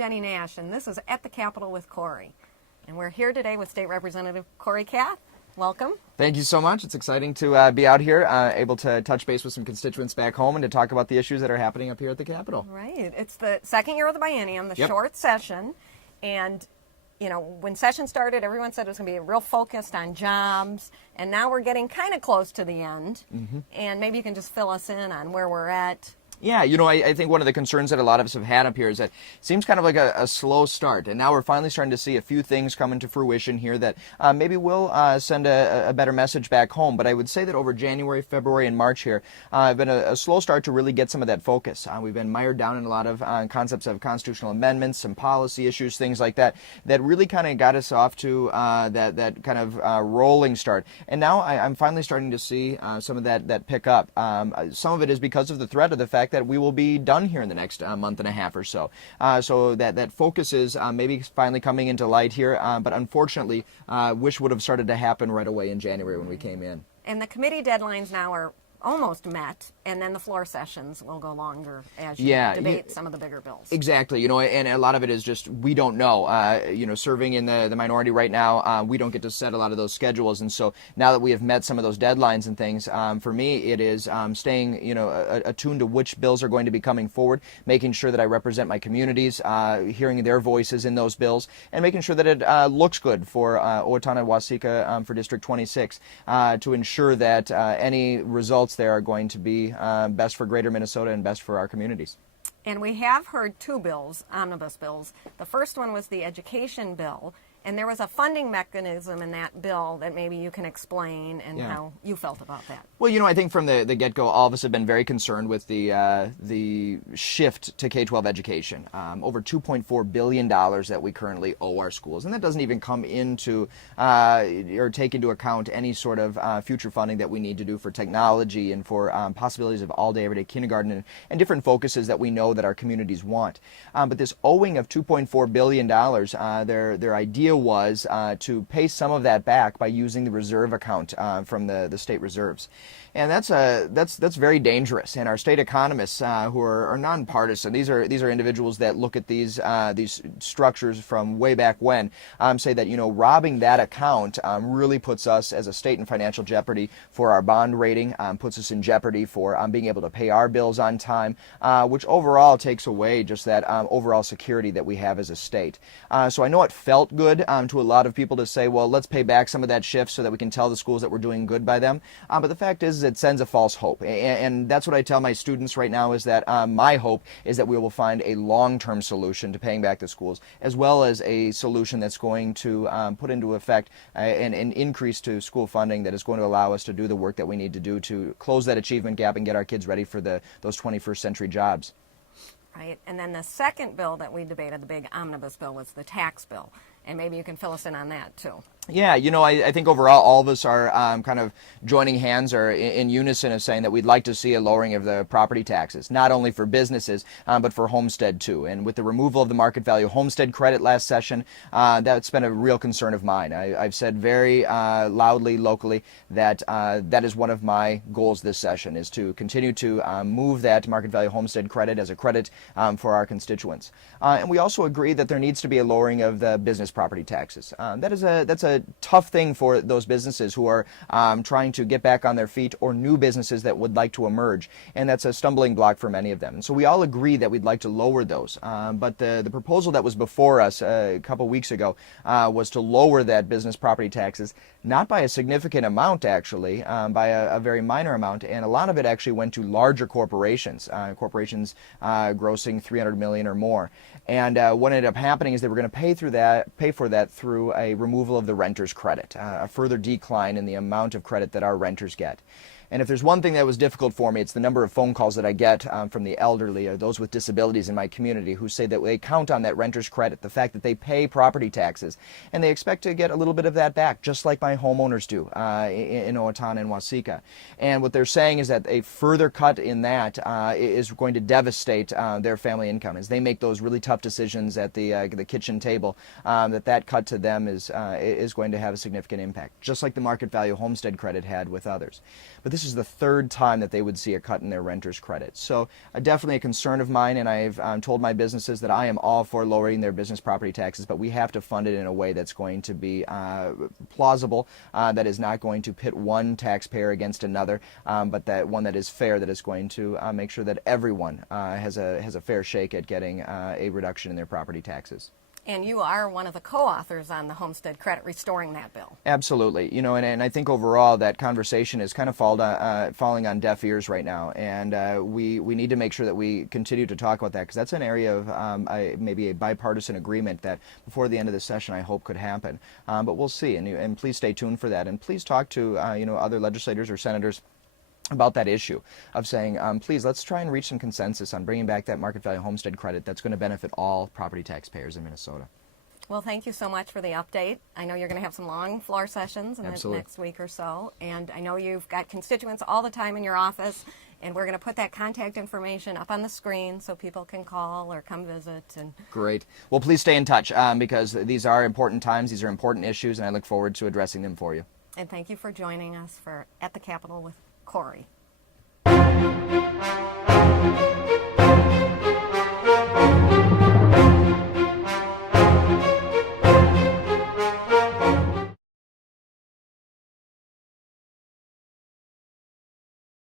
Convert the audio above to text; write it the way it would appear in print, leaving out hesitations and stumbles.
Jenny Nash, and this is At the Capitol with Kory. And we're here today with State Representative Kory Kath. Welcome. Thank you so much. It's exciting to be out here, able to touch base with some constituents back home and to talk about the issues that are happening up here at the Capitol. Right. It's the second year of the biennium, the Yep. short session. And, you know, when session started, everyone said it was going to be real focused on jobs. And now we're getting kind of close to the end. And maybe you can just fill us in on where we're at. Yeah, you know, I think one of the concerns that a lot of us have had up here is that it seems kind of like a slow start. And now we're finally starting to see a few things come into fruition here that maybe will send a better message back home. But I would say that over January, February, and March here, been a slow start to really get some of that focus. We've been mired down in a lot of concepts of constitutional amendments, some policy issues, things like that, that really kind of got us off to that kind of rolling start. And now I'm finally starting to see some of that pick up. Some of it is because of the threat of the fact that we will be done here in the next month and a half or so. So that focus is maybe finally coming into light here, but unfortunately, wish would have started to happen right away in January when we came in. And the committee deadlines now are almost met, and then the floor sessions will go longer as you debate some of the bigger bills. Exactly, you know, and a lot of it is just we don't know. You know, serving in the minority right now, we don't get to set a lot of those schedules, and so now that we have met some of those deadlines and things, for me it is staying, you know, attuned to which bills are going to be coming forward, making sure that I represent my communities, hearing their voices in those bills, and making sure that it looks good for Owatonna and Waseca for District 26 to ensure that any results there are going to be best for Greater Minnesota and best for our communities. And we have heard two bills, omnibus bills. The first one was the education bill, and there was a funding mechanism in that bill that maybe you can explain and how you felt about that. Well, you know, I think from the get-go, all of us have been very concerned with the shift to K-12 education. Over $2.4 billion that we currently owe our schools, and that doesn't even come into or take into account any sort of future funding that we need to do for technology and for possibilities of all-day, everyday kindergarten and different focuses that we know that our communities want. But this owing of $2.4 billion, their idea was to pay some of that back by using the reserve account from the state reserves. And that's very dangerous. And our state economists, who are nonpartisan, these are individuals that look at these structures from way back when, say that, you know, robbing that account really puts us as a state in financial jeopardy for our bond rating, puts us in jeopardy for being able to pay our bills on time, which overall takes away just that overall security that we have as a state. So I know it felt good to a lot of people to say, well, let's pay back some of that shift so that we can tell the schools that we're doing good by them. But the fact is it sends a false hope. And that's what I tell my students right now is that my hope is that we will find a long-term solution to paying back the schools, as well as a solution that's going to put into effect an increase to school funding that is going to allow us to do the work that we need to do to close that achievement gap and get our kids ready for those 21st century jobs. Right. And then the second bill that we debated, the big omnibus bill, was the tax bill. And maybe you can fill us in on that, too. Yeah, you know, I think overall all of us are kind of joining hands or in unison of saying that we'd like to see a lowering of the property taxes, not only for businesses, but for homestead too. And with the removal of the market value homestead credit last session, that's been a real concern of mine. I've said very loudly locally that that is one of my goals this session, is to continue to move that market value homestead credit as a credit for our constituents. And we also agree that there needs to be a lowering of the business property taxes. That's a tough thing for those businesses who are trying to get back on their feet, or new businesses that would like to emerge, and that's a stumbling block for many of them. And so we all agree that we'd like to lower those, but the proposal that was before us a couple weeks ago was to lower that business property taxes, not by a significant amount actually, by a very minor amount, and a lot of it actually went to larger corporations, grossing $300 million or more. And what ended up happening is they were going to pay for that through a removal of the renter's credit, a further decline in the amount of credit that our renters get. And if there's one thing that was difficult for me, it's the number of phone calls that I get from the elderly or those with disabilities in my community who say that they count on that renter's credit, the fact that they pay property taxes, and they expect to get a little bit of that back, just like my homeowners do in Owatonna and Waseca. And what they're saying is that a further cut in that is going to devastate their family income as they make those really tough decisions at the kitchen table. That cut to them is going to have a significant impact, just like the market value homestead credit had with others. But this this is the third time that they would see a cut in their renter's credit. So definitely a concern of mine, and I've told my businesses that I am all for lowering their business property taxes, but we have to fund it in a way that's going to be plausible, that is not going to pit one taxpayer against another, but that one that is fair, that is going to make sure that everyone has a fair shake at getting a reduction in their property taxes. And you are one of the co-authors on the homestead credit, restoring that bill. Absolutely. And I think overall that conversation is kind of falling on deaf ears right now. And we need to make sure that we continue to talk about that, because that's an area of maybe a bipartisan agreement that before the end of the session I hope could happen. But we'll see. And please stay tuned for that. And please talk to other legislators or senators about that issue of saying, please, let's try and reach some consensus on bringing back that market value homestead credit that's going to benefit all property taxpayers in Minnesota. Well, thank you so much for the update. I know you're going to have some long floor sessions in the next week or so, and I know you've got constituents all the time in your office, and we're going to put that contact information up on the screen so people can call or come visit. And Great. Well, please stay in touch, because these are important times, these are important issues, and I look forward to addressing them for you. And thank you for joining us for At the Capitol with Kory.